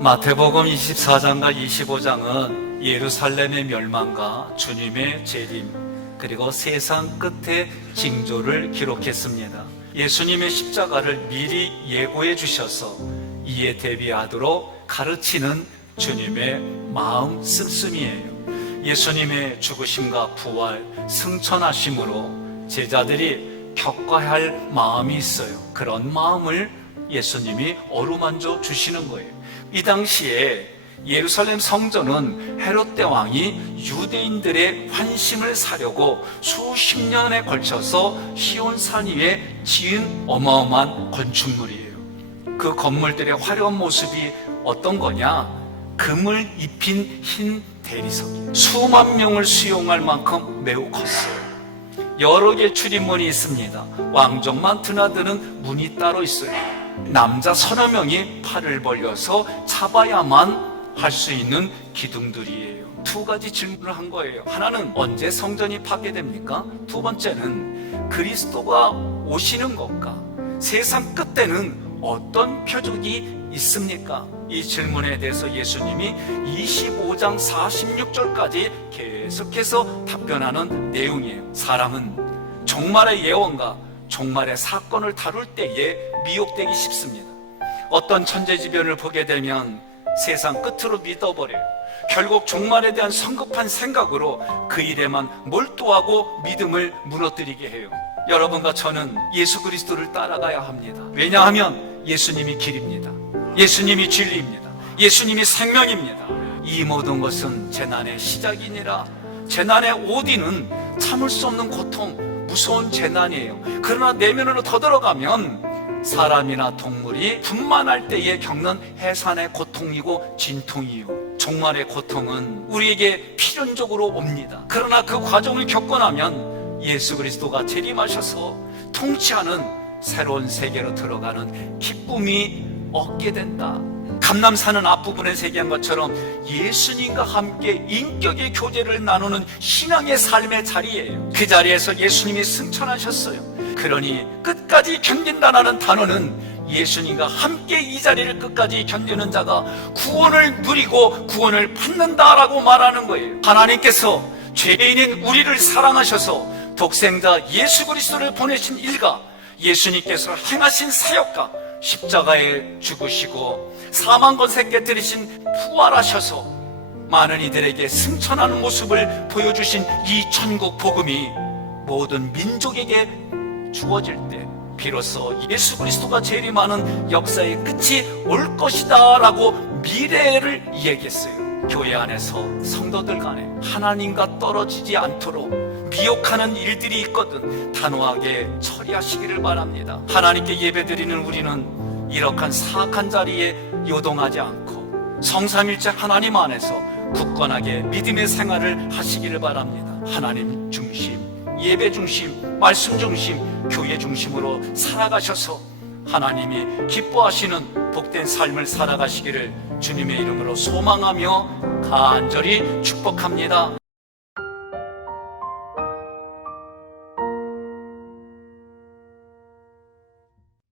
마태복음 24장과 25장은 예루살렘의 멸망과 주님의 재림 그리고 세상 끝의 징조를 기록했습니다. 예수님의 십자가를 미리 예고해 주셔서 이에 대비하도록 가르치는 주님의 마음 씀씀이에요. 예수님의 죽으심과 부활, 승천하심으로 제자들이 겪어야 할 마음이 있어요. 그런 마음을 예수님이 어루만져 주시는 거예요. 이 당시에 예루살렘 성전은 헤롯 대왕이 유대인들의 환심을 사려고 수십 년에 걸쳐서 시온산 위에 지은 어마어마한 건축물이에요. 그 건물들의 화려한 모습이 어떤 거냐? 금을 입힌 흰 대리석이 수만 명을 수용할 만큼 매우 컸어요. 여러 개 출입문이 있습니다. 왕족만 드나드는 문이 따로 있어요. 남자 서너 명이 팔을 벌려서 잡아야만 할 수 있는 기둥들이에요. 두 가지 질문을 한 거예요. 하나는 언제 성전이 파괴됩니까? 두 번째는 그리스도가 오시는 것과 세상 끝에는 어떤 표적이 있습니까? 이 질문에 대해서 예수님이 25장 46절까지 계속해서 답변하는 내용이에요. 사람은 종말의 예언과 종말의 사건을 다룰 때에 미혹되기 쉽습니다. 어떤 천재지변을 보게 되면 세상 끝으로 믿어버려요. 결국 종말에 대한 성급한 생각으로 그 일에만 몰두하고 믿음을 무너뜨리게 해요. 여러분과 저는 예수 그리스도를 따라가야 합니다. 왜냐하면 예수님이 길입니다. 예수님이 진리입니다. 예수님이 생명입니다. 이 모든 것은 재난의 시작이니라. 재난의 오디는 참을 수 없는 고통, 무서운 재난이에요. 그러나 내면으로 더 들어가면 사람이나 동물이 분만할 때에 겪는 해산의 고통이고 진통이요. 종말의 고통은 우리에게 필연적으로 옵니다. 그러나 그 과정을 겪고 나면 예수 그리스도가 재림하셔서 통치하는 새로운 세계로 들어가는 기쁨이 얻게 된다. 감남산은 앞부분에 세계한 것처럼 예수님과 함께 인격의 교제를 나누는 신앙의 삶의 자리예요. 그 자리에서 예수님이 승천하셨어요. 그러니 끝까지 견딘다라는 단어는 예수님과 함께 이 자리를 끝까지 견디는 자가 구원을 누리고 구원을 받는다라고 말하는 거예요. 하나님께서 죄인인 우리를 사랑하셔서 독생자 예수 그리스도를 보내신 일가 예수님께서 행하신 사역과 십자가에 죽으시고 사망 것에 깨뜨리신 부활하셔서 많은 이들에게 승천하는 모습을 보여주신 이 천국 복음이 모든 민족에게 주어질 때 비로소 예수 그리스도가 재림하는 역사의 끝이 올 것이다 라고 미래를 얘기했어요. 교회 안에서 성도들 간에 하나님과 떨어지지 않도록 미혹하는 일들이 있거든 단호하게 처리하시기를 바랍니다. 하나님께 예배드리는 우리는 이러한 사악한 자리에 요동하지 않고 성삼일째 하나님 안에서 굳건하게 믿음의 생활을 하시기를 바랍니다. 하나님 중심, 예배 중심, 말씀 중심, 교회 중심으로 살아가셔서 하나님이 기뻐하시는 복된 삶을 살아가시기를 주님의 이름으로 소망하며 간절히 축복합니다.